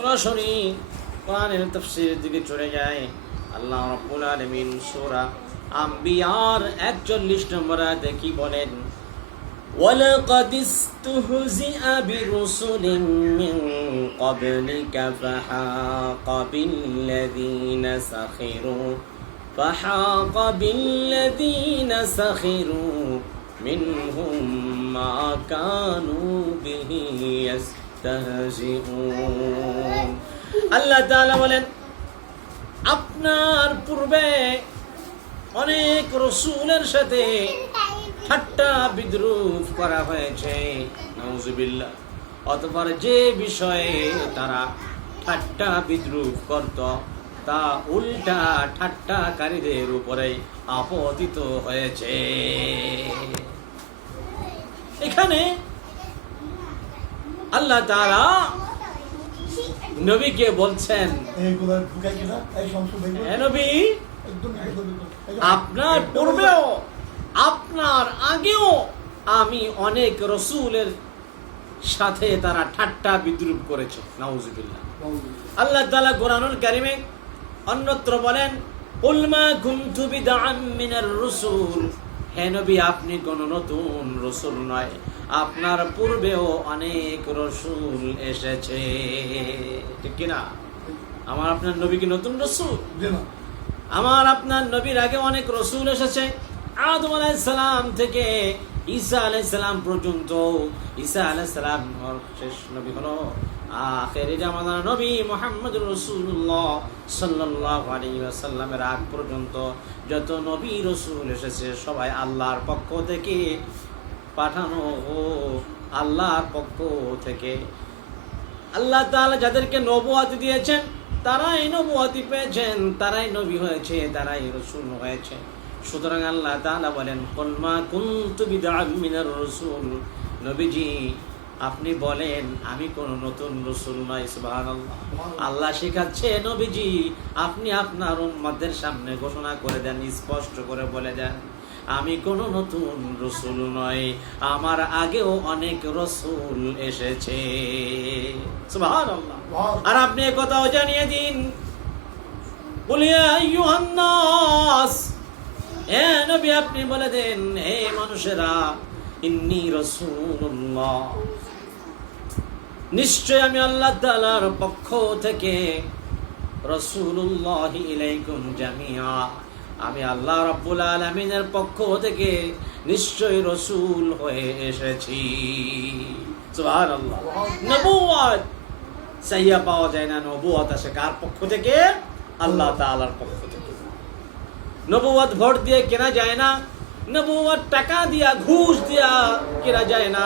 সরাসরি কোরআনের তাফসীরের দিকে চলে যায়। আল্লাহ রাব্বুল আলামিন সূরা আম্বিয়ার 41 নম্বর আয়াতে কি বলেন? وَلَقَدِ اسْتُهْزِئَ بِرُسُلٍ مِّن قَبْلِكَ فَحَاقَ بِالَّذِينَ سَخِرُوا مِنْهُم مَّا كَانُوا بِهِ يَسْتَهْزِئُونَ। আল্লাহ তাআলা বলেন, আপনার পূর্বে অনেক রাসূলের সাথে ঠাট্টা বিদ্রুপ করা হয়েছে, নাউযুবিল্লাহ। অতঃপর যে বিষয়ে তারা ঠাট্টা বিদ্রুপ করত তা উল্টা ঠাট্টাকারীদের উপরে আপতিত হয়েছে। এখানে আল্লাহ তাআলা নবীকে বলছেন, নবী, আপনার পূর্বেও আপনার আগেও আমি অনেক রাসূলের সাথে তারা ঠাট্টা বিদ্রুপ করেছে, নাউযুবিল্লাহ। আল্লাহ তাআলা কোরআনুল কারীমে অন্যত্র বলেন, কুল মা কুনতু বিদআম মিনার রাসূল, হে নবী, আপনি কোন নতুন রাসূল নয়, আপনার পূর্বেও অনেক রাসূল এসেছে। ঠিক কি না? আমার আপনার নবী কি নতুন রাসূল? আমার আপনার নবীর আগে অনেক রাসূল এসেছে। আদম আলাইহিস সালাম থেকে ঈসা আলাইহিস সালাম পর্যন্ত। ঈসা আলাইহিস সালাম শেষ নবী হলো আখেরি জামানার নবী মুহাম্মদুর রাসূলুল্লাহ সাল্লাল্লাহু আলাইহি ওয়াসাল্লামের আগ পর্যন্ত যত নবী রাসূল এসেছে সবাই আল্লাহর পক্ষ থেকে পাঠানো, আল্লাহর পক্ষ থেকে। আল্লাহ তাআলা যাদেরকে নবুয়ত দিয়েছেন তারাই নবুয়তি পেয়েছেন, তারাই নবী হয়েছে, তারাই রাসূল হয়েছে। সুতরাং আল্লাহ তাআলা বলেন, কুল মা কুনতু বিদআম মিনার রাসূল, নবীজি আপনি বলেন আমি কোন নতুন রাসূল নই। সুবহানাল্লাহ। আল্লাহ শেখাচ্ছে, নবীজি আপনি আপনার উম্মতের সামনে ঘোষণা করে দেন, স্পষ্ট করে বলে দেন, আমি কোন নতুন রাসূল নই, আমার আগেও অনেক রাসূল এসেছে। সুবহানাল্লাহ। আর আপনি এই কথাও জানিয়ে দিন, কুল ইয়া আইয়ুহান নাস, হে নবী আপনি বলে দেন, হে মানুষেরা, ইন্নী রাসূলুল্লাহ, নিশ্চয় আমি আল্লাহ তাআলার পক্ষ থেকে রাসূলুল্লাহ ইলাইকুম জামিআ, আমি আল্লাহ রাব্বুল আলামিনের পক্ষ থেকে নিশ্চয় রাসূল হয়ে এসেছি। সুবহানাল্লাহ। নবুয়ত সাইয়া পাওয়া যায় না, নবুয়ত আসে কার পক্ষ থেকে? আল্লাহ তাআলার পক্ষ থেকে। নবুয়ত ভোট দিয়ে কেনা যায় না, নবুয়ত টাকা দিয়া ঘুষ দিয়া কেনা যায় না।